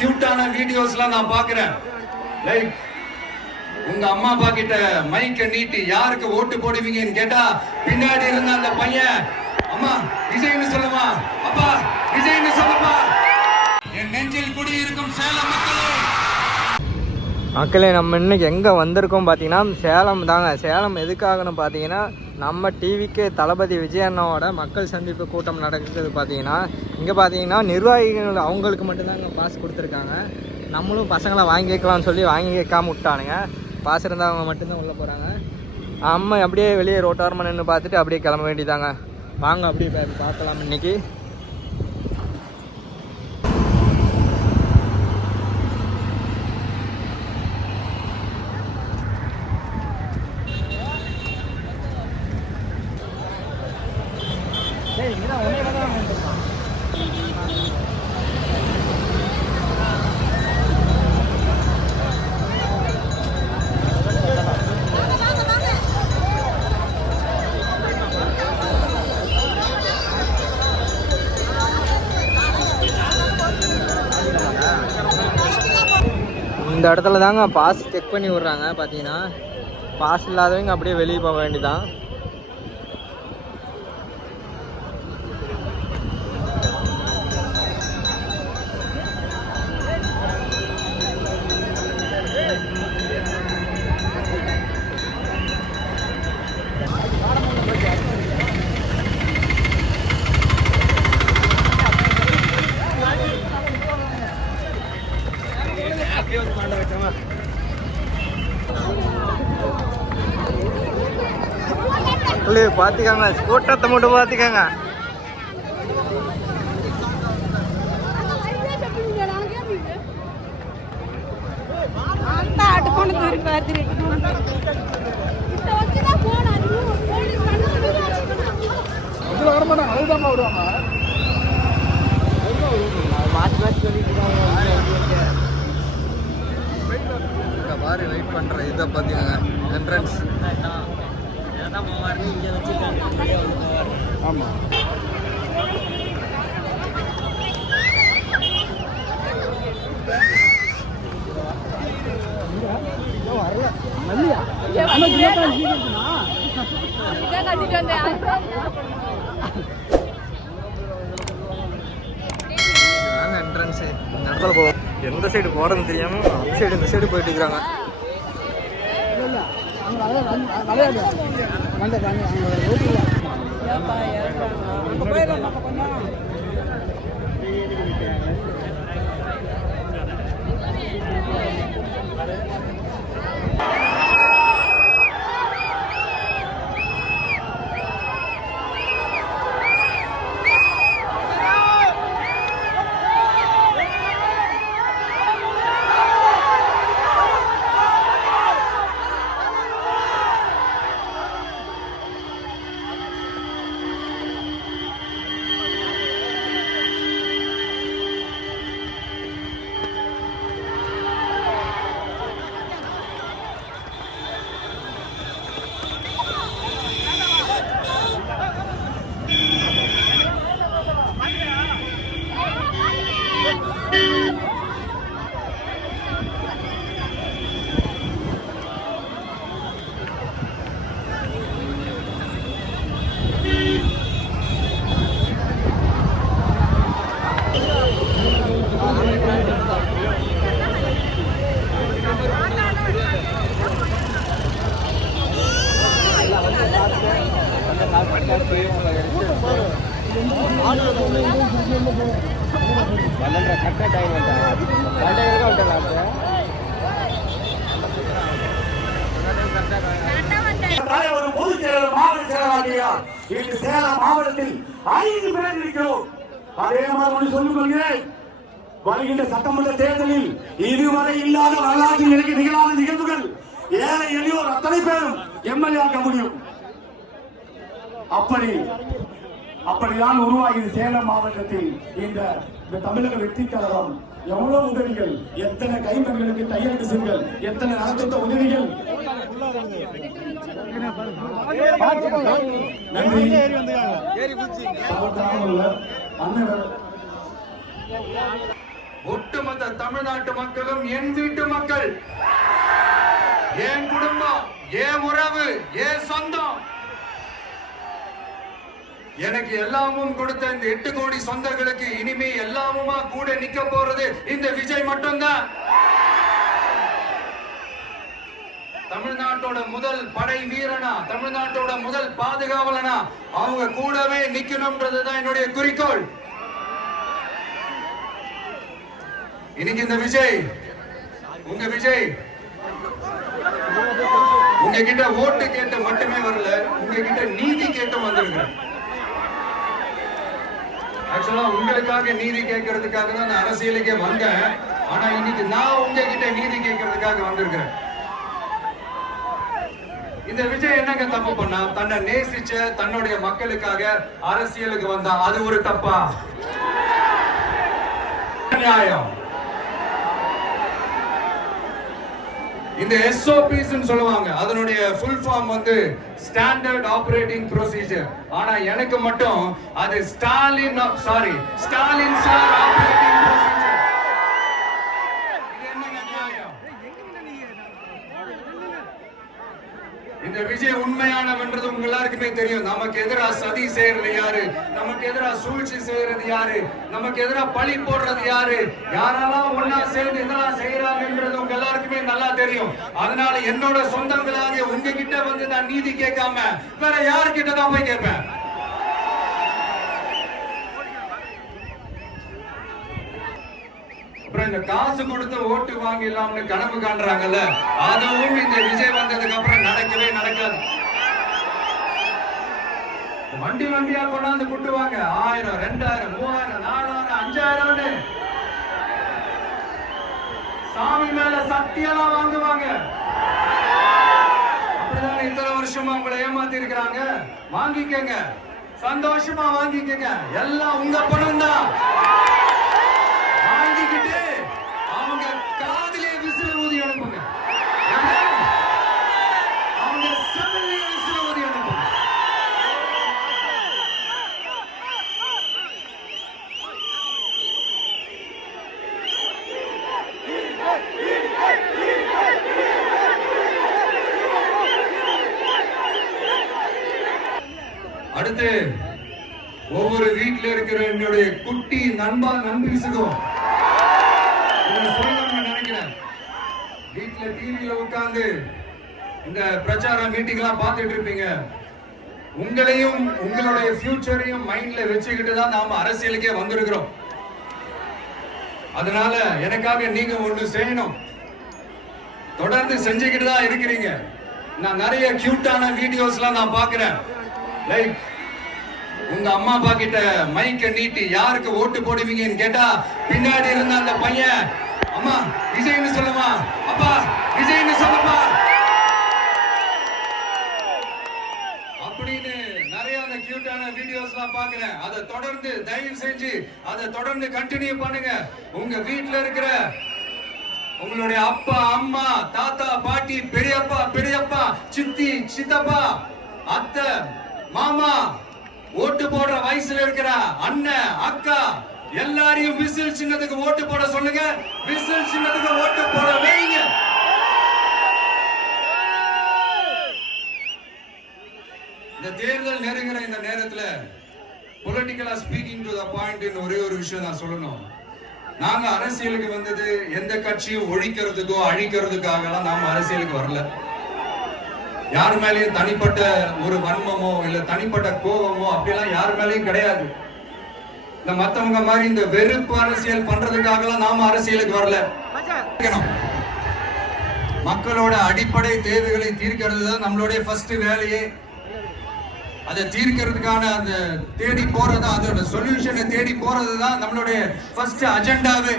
கியூட்டான வீடியோஸ்லாம் நான் பாக்குறேன். லைக் உங்க அம்மா அப்பா கிட்ட மைக்க நீட்டி யாருக்கு ஓட்டு போடுவீங்கன்னு கேட்டா பின்னாடி இருந்த அந்த பையன் அம்மா விஜய்னு சொல்லுமா, அப்பா விஜய்னு சொல்லுமா. என் நெஞ்சில் குடியிருக்கும் சேலம் மக்களே, நம்ம இன்னைக்கு எங்கே வந்திருக்கோம் பார்த்தீங்கன்னா சேலம் தாங்க. சேலம் எதுக்காகன்னு பார்த்தீங்கன்னா நம்ம டிவிக்கு தளபதி விஜய் அண்ணாவோட மக்கள் சந்திப்பு கூட்டம் நடக்குது. பார்த்தீங்கன்னா இங்கே பார்த்தீங்கன்னா நிர்வாகிகள் அவங்களுக்கு மட்டும்தாங்க பாஸ் கொடுத்துருக்காங்க. நம்மளும் பசங்களை வாங்கி வைக்கலாம்னு சொல்லி வாங்கி வைக்காமல் விட்டானுங்க. பாஸ் இருந்தவங்க மட்டும்தான் உள்ளே போகிறாங்க. நம்ம அப்படியே வெளியே ரோட்டோரமாக நின்று பார்த்துட்டு அப்படியே கிளம்ப வேண்டியதாங்க. வாங்க அப்படியே பார்க்கலாம் இன்னைக்கு. இந்த இடத்துல தாங்க பாஸ் செக் பண்ணி விட்றாங்க. பார்த்தீங்கன்னா பாஸ் இல்லாதவங்க அப்படியே வெளியே போக வேண்டியதான். பாத்துக்காங்க கூட்டத்தை மட்டும் பாத்துக்காங்க. மாதிரி வெயிட் பண்ற இதை பாத்தீங்க என்ட்ரன்ஸ். ஆமா என்ட்ரன்ஸ். இந்த இடத்துல போவோம். எந்த சைடு போறதுன்னு தெரியாம அந்த சைடு இந்த சைடு போயிட்டு இருக்கிறாங்க. சேலம் மாவட்டத்தில் 5 பேர் இருக்கிறோம். அதே மாதிரி சொல்லிக் கொள்கிறேன், வருகின்ற சட்டமன்ற தேர்தலில் இதுவரை இல்லாத வரலாற்றில் நிகழாத நிகழ்வுகள் ஏழை எளியோர் அத்தனை பேரும் எம்எல்ஏ ஆக்க முடியும். அப்படிதான் உருவாகியது சேலம் மாவட்டத்தில் இந்த தமிழக வெற்றி கழகம். எவ்வளவு உதவிகள், எத்தனை கைம்பெண்களுக்கு தையல் மிஷின்கள், எத்தனை நலத்திட்ட உதவிகள். நன்றி. அண்ணவர் ஒட்டுமொத்த தமிழ்நாட்டு மக்களும் என் வீட்டு மக்கள், என் குடும்பம், என் உறவு, என் சொந்தம். எனக்கு எல்லாமும் கொடுத்த இந்த 8 கோடி சொந்தங்களுக்கு இனிமே எல்லாமுமா கூட நிக்க போறது இந்த விஜய் மட்டும்தான். தமிழ்நாட்டோட முதல் படை வீரனா, தமிழ்நாட்டோட முதல் பாதுகாவலனா அவங்க கூடவே நிக்கணும்ன்றதுதான் என்னுடைய குறிக்கோள். இன்னைக்கு இந்த விஜய், உங்க விஜய் உங்ககிட்ட ஓட்டு கேட்டு மட்டுமே வரல, உங்ககிட்ட நீதி கேட்டு வந்திருக்கிறேன். ஆக்சுவலா உங்களுக்காக நீதி கேட்கறதுக்காக தான் நான் அரசியலுக்கே வந்தேன். ஆனா இன்னைக்கு நான் உங்ககிட்ட நீதி கேட்கறதுக்காக வந்திருக்கிறேன். இந்த விஜய் என்னங்க தப்பு பண்ணா? தன்னை நேசிச்ச தன்னுடைய மக்களுக்காக அரசியலுக்கு வந்தா அது ஒரு தப்பா? நியாயம். இந்த SOPs சொல்லுவாங்க, அதனுடைய ஃபுல் ஃபார்ம் வந்து ஸ்டாண்டர்ட் ஆபரேட்டிங் ப்ரொசீஜர். ஆனா எனக்கு மட்டும் அது ஸ்டாலின் சார் ஆபரேட்டிங் ப்ரொசீஜர். இது என்னங்க நியாயம்? இந்த விஜய் உண்மையானவன்றது உங்க எல்லாருக்குமே தெரியும். நமக்கு எதிராக சதி செய்யறது யாரு, நமக்கு எதிராக சூழ்ச்சி செய்யறது யாரு, நமக்கு எதிராக பழி போடுறது யாரு, யாரெல்லாம் ஒன்னா சேர்ந்து இதெல்லாம் செய்யறாங்கன்றது உங்க எல்லாருக்குமே நல்லா தெரியும். அதனால என்னோட சொந்தங்களாக உங்ககிட்ட வந்து நான் நீதி கேட்காம வேற யாருக்கிட்ட தான் போய் கேட்பேன்? அப்புறம் இந்த காசு கொடுத்து ஓட்டு வாங்கிடலாம்னு கனவு காண்றாங்கல்ல, அதுவும் இந்த விஜய் வந்ததுக்கு அப்புறம் நடக்கவே நடக்காது. வண்டி வண்டியா கொண்டாந்து குட்டுவாங்க, 1000, 2000, 3000, 4000, 5000 சாமி மேல சக்தியெல்லாம் வாங்குவாங்க. அப்படிதான் இத்தனை வருஷமா உங்களை ஏமாத்தி இருக்கிறாங்க. வாங்கிக்கங்க, சந்தோஷமா வாங்கிக்கங்க, எல்லாம் உங்க பணம் தான். வாங்கிக்கிட்டு அவங்க காதிலே விசில் ஊதி அனுப்புங்க, அவங்க செவிலே விசில் ஊதி அனுப்புங்க. அடுத்து ஒவ்வொரு வீட்டில் இருக்கிற என்னுடைய குட்டி நண்பர்களுக்கும் நினைக்கிறேன், வீட்டுல டிவியில உட்கார்ந்து இந்த பிரச்சார மீட்டிங் எல்லாம் பார்த்துட்டு இருப்பீங்க. உங்களையும் உங்களுடைய ஃபியூச்சரையும் மைண்ட்ல வச்சுக்கிட்டு தான் நாம அரசியலுக்கே வந்திருக்கிறோம். அதனால எனக்காக நீங்க ஒண்ணு செய்யணும். தொடர்ந்து செஞ்சுக்கிட்டு தான் இருக்கிறீங்க. நான் நிறைய கியூட்டான வீடியோஸ்லாம் நான் பாக்குறேன். லைக் உங்க அம்மா அப்பா கிட்ட மைக்க நீட்டி யாருக்கு ஓட்டு போடுவீங்கன்னு கேட்டா பின்னாடி இருந்த அந்த பையன், அம்மா விஜய்னு சொல்லுமா, அப்பா விஜய்னு சொல்லுமா அப்படின்னு நிறைய அந்த கியூட்டான வீடியோஸ்லாம் பாக்குறேன். அதை தொடர்ந்து தயவு செஞ்சு அதை தொடர்ந்து கண்டினியூ பண்ணுங்க. உங்க வீட்டுல இருக்கிற உங்களுடைய அப்பா அம்மா தாத்தா பாட்டி பெரியப்பா பெரியப்பா சித்தி சித்தப்பா அத்தை மாமா ஓட்டு போடுற வயசுல இருக்கிற அண்ணன் அக்கா எல்லாரையும் விசில் சின்னத்துக்கு ஓட்டு போட சொல்லுங்க. விசில் சின்னத்துக்கு ஓட்டு போட வைங்க. இந்த தேர்தல் நெருங்குற இந்த நேரத்துல பொலிட்டிக்கலா ஸ்பீக்கிங் டு த பாயிண்ட் ஒரே ஒரு விஷயம் நான் சொல்லணும். நாங்க அரசியலுக்கு வந்தது எந்த கட்சியும் ஒழிக்கிறதுக்கோ அழிக்கிறதுக்காக எல்லாம் நாம அரசியலுக்கு வரல. யார் மேலேயும் தனிப்பட்ட ஒரு வன்மமோ இல்ல தனிப்பட்ட கோபமோ அப்படியெல்லாம் யார் மேலேயும் கிடையாது. இந்த மத்தவங்க மாதிரி இந்த வெறுப்பு அரசியல் பண்றதுக்காக எல்லாம் நாம அரசியலுக்கு வரல. மக்களோட அடிப்படை தேவைகளை தீர்க்கிறது தான் நம்மளுடைய ஃபர்ஸ்ட் வேலையே. அதை தீர்க்கிறதுக்கான அந்த தேடி போறது, அதோட சொல்யூஷனை தேடி போறது தான் நம்மளுடைய ஃபர்ஸ்ட் அஜெண்டாவே.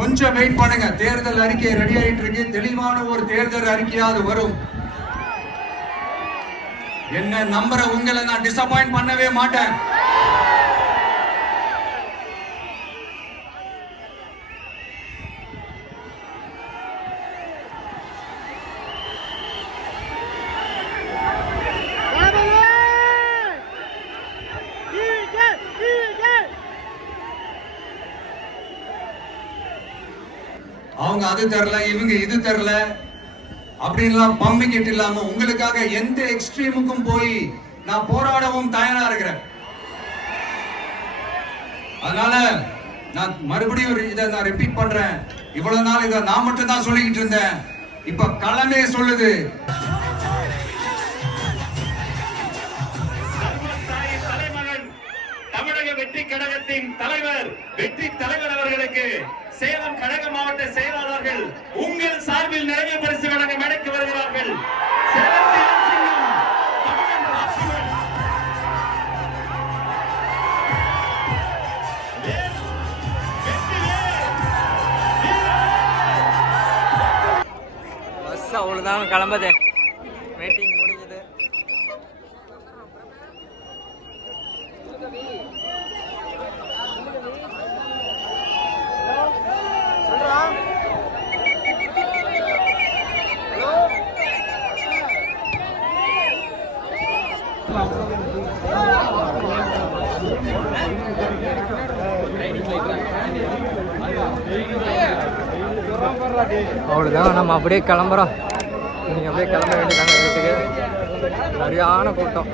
கொஞ்சம் வெயிட் பண்ணுங்க, தேர்தல் அறிக்கை ரெடி ஆயிட்டு இருக்கு. தெளிவான ஒரு தேர்தல் அறிக்கையாவது வரும். என்ன நம்புற உங்களை நான் டிசப்பாயிண்ட் பண்ணவே மாட்டேன். அவங்க அது தரல, இவங்க இது தரல அப்படின்லாம் பம்மிக்கிட்டு இல்லாம உங்களுக்காக எந்த எக்ஸ்ட்ரீமுக்கும் போய் நான் போராடவும் தயாரா இருக்கிறேன். அதனால நான் மறுபடியும் இதை நான் ரிப்பீட் பண்றேன். இவ்வளவு நாள் இதை நான் மட்டும் தான் சொல்லிக்கிட்டு இருந்தேன். இப்ப களமே சொல்லுது. தமிழக வெற்றி கழகத்தின் தலைவர் வெற்றி தலைவர் அவர்களுக்கு சேலம் கழக மாவட்ட செயலாளர்கள் உங்கள் சார்பில் நிறைய பரிசு வழங்க மேடைக்கு வருகிறார்கள். பஸ் அவ்வளோதான் கிளம்புது. மீட்டிங் முடிஞ்சது. அவ்வளோதான், நம்ம அப்படியே கிளம்புறோம். நீங்கள் அப்படியே கிளம்ப வேண்டியதாங்க வீட்டுக்கு. சரியான கூட்டம்.